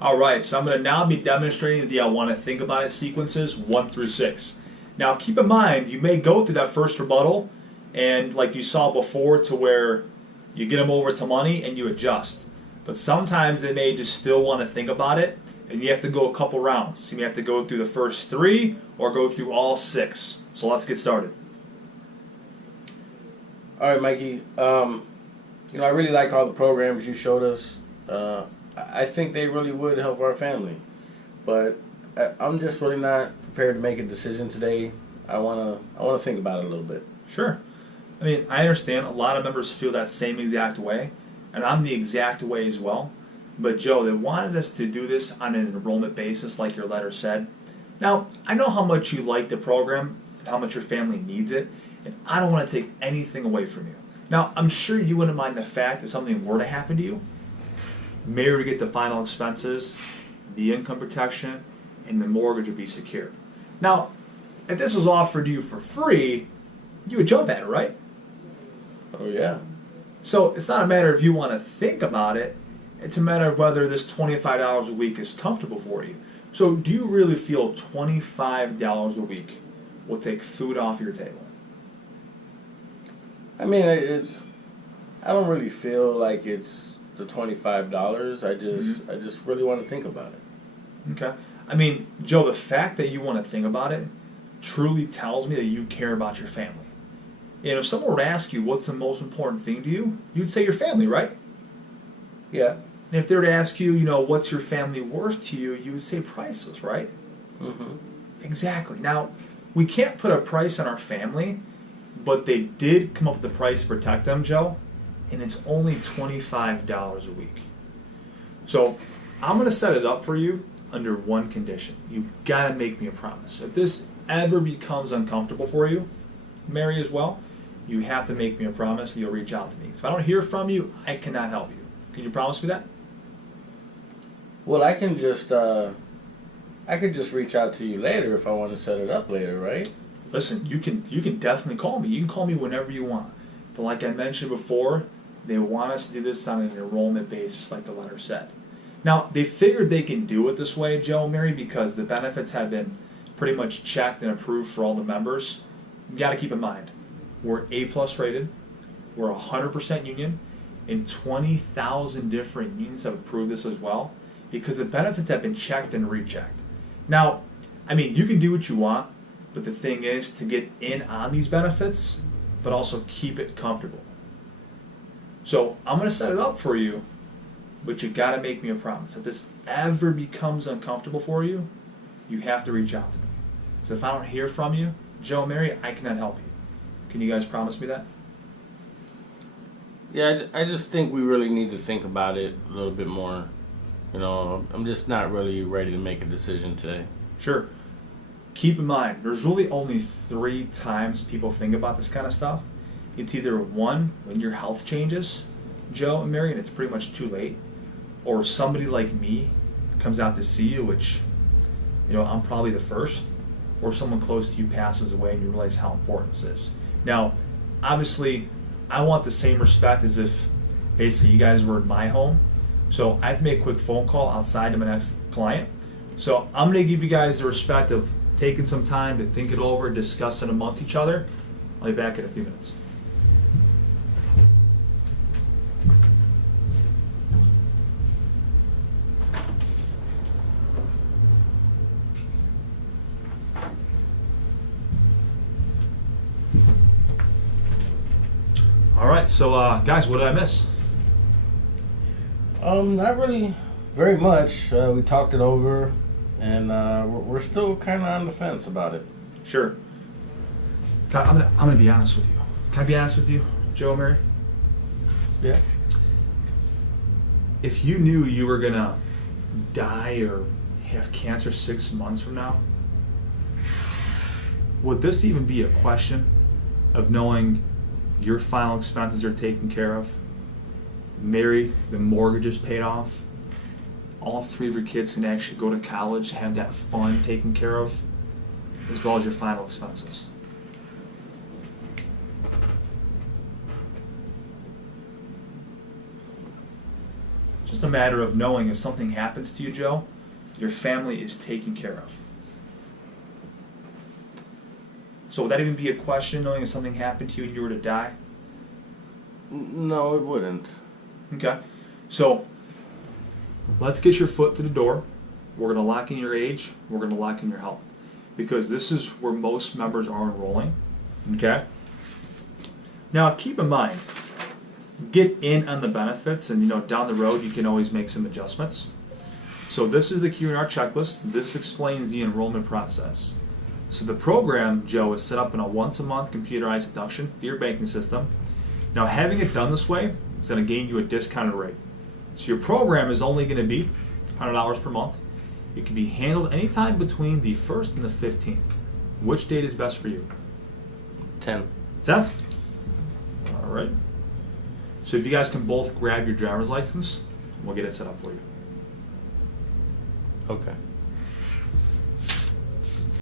Alright, so I'm going to now be demonstrating the I want to think about it sequences 1 through 6. Now keep in mind, you may go through that first rebuttal, and like you saw before, to where you get them over to money and you adjust. But sometimes they may just still want to think about it, and you have to go a couple rounds. You may have to go through the first 3 or go through all 6. So let's get started. All right, Mikey. I really like all the programs you showed us. I think they really would help our family, but I'm just really not prepared to make a decision today. I wanna think about it a little bit. Sure. I mean, I understand a lot of members feel that same exact way, and I'm the exact way as well. But Joe, they wanted us to do this on an enrollment basis, like your letter said. Now, I know how much you like the program and how much your family needs it, and I don't want to take anything away from you. Now, I'm sure you wouldn't mind the fact if something were to happen to you, Mary would get the final expenses, the income protection, and the mortgage would be secured. Now, if this was offered to you for free, you would jump at it, right? Oh, yeah. So it's not a matter of you want to think about it, it's a matter of whether this $25 a week is comfortable for you. So do you really feel $25 a week will take food off your table? I mean, I don't really feel like it's the $25. I just really want to think about it. Okay. I mean, Joe, the fact that you want to think about it truly tells me that you care about your family. And if someone were to ask you what's the most important thing to you, you'd say your family, right? Yeah. And if they were to ask you, what's your family worth to you, you would say priceless, right? Mm-hmm. Exactly. Now, we can't put a price on our family, but they did come up with the price to protect them, Joe, and it's only $25 a week. So I'm going to set it up for you under one condition. You've got to make me a promise. If this ever becomes uncomfortable for you, Mary as well, you have to make me a promise that you'll reach out to me. If I don't hear from you, I cannot help you. Can you promise me that? Well, I could just reach out to you later if I want to set it up later, right? Listen, you can definitely call me. You can call me whenever you want. But like I mentioned before, they want us to do this on an enrollment basis, like the letter said. Now, they figured they can do it this way, Joe and Mary, because the benefits have been pretty much checked and approved for all the members. You got to keep in mind, we're A+ rated, we're 100% union, and 20,000 different unions have approved this as well, because the benefits have been checked and rechecked. Now, I mean, you can do what you want, but the thing is to get in on these benefits, but also keep it comfortable. So I'm going to set it up for you, but you got to make me a promise. If this ever becomes uncomfortable for you, you have to reach out to me. So if I don't hear from you, Joe and Mary, I cannot help you. Can you guys promise me that? Yeah, I just think we really need to think about it a little bit more. I'm just not really ready to make a decision today. Sure. Keep in mind, there's really only 3 times people think about this kind of stuff. It's either 1, when your health changes, Joe and Mary, and it's pretty much too late, or somebody like me comes out to see you, which, I'm probably the first, or someone close to you passes away and you realize how important this is. Now, obviously, I want the same respect as if basically you guys were in my home. So I have to make a quick phone call outside to my next client. So I'm going to give you guys the respect of taking some time to think it over, discuss it amongst each other. I'll be back in a few minutes. All right, so guys, what did I miss? Not really very much. We talked it over, and we're still kind of on the fence about it. Sure. I'm gonna be honest with you. Can I be honest with you, Joe and Mary? Yeah. If you knew you were gonna die or have cancer 6 months from now, would this even be a question of knowing your final expenses are taken care of, Mary, the mortgage is paid off, all 3 of your kids can actually go to college, have that fund taken care of, as well as your final expenses? Just a a matter of knowing if something happens to you, Joe, your family is taken care of. So would that even be a question, knowing if something happened to you and you were to die? No, it wouldn't. Okay. So let's get your foot through the door. We're going to lock in your age. We're going to lock in your health. Because this is where most members are enrolling. Okay? Now, keep in mind, get in on the benefits, and down the road you can always make some adjustments. So this is the Q&R checklist. This explains the enrollment process. So the program, Joe, is set up in a once-a-month computerized deduction through your banking system. Now, having it done this way is going to gain you a discounted rate. So your program is only going to be $100 per month. It can be handled anytime between the 1st and the 15th. Which date is best for you? 10th. 10th? All right. So if you guys can both grab your driver's license, we'll get it set up for you. Okay.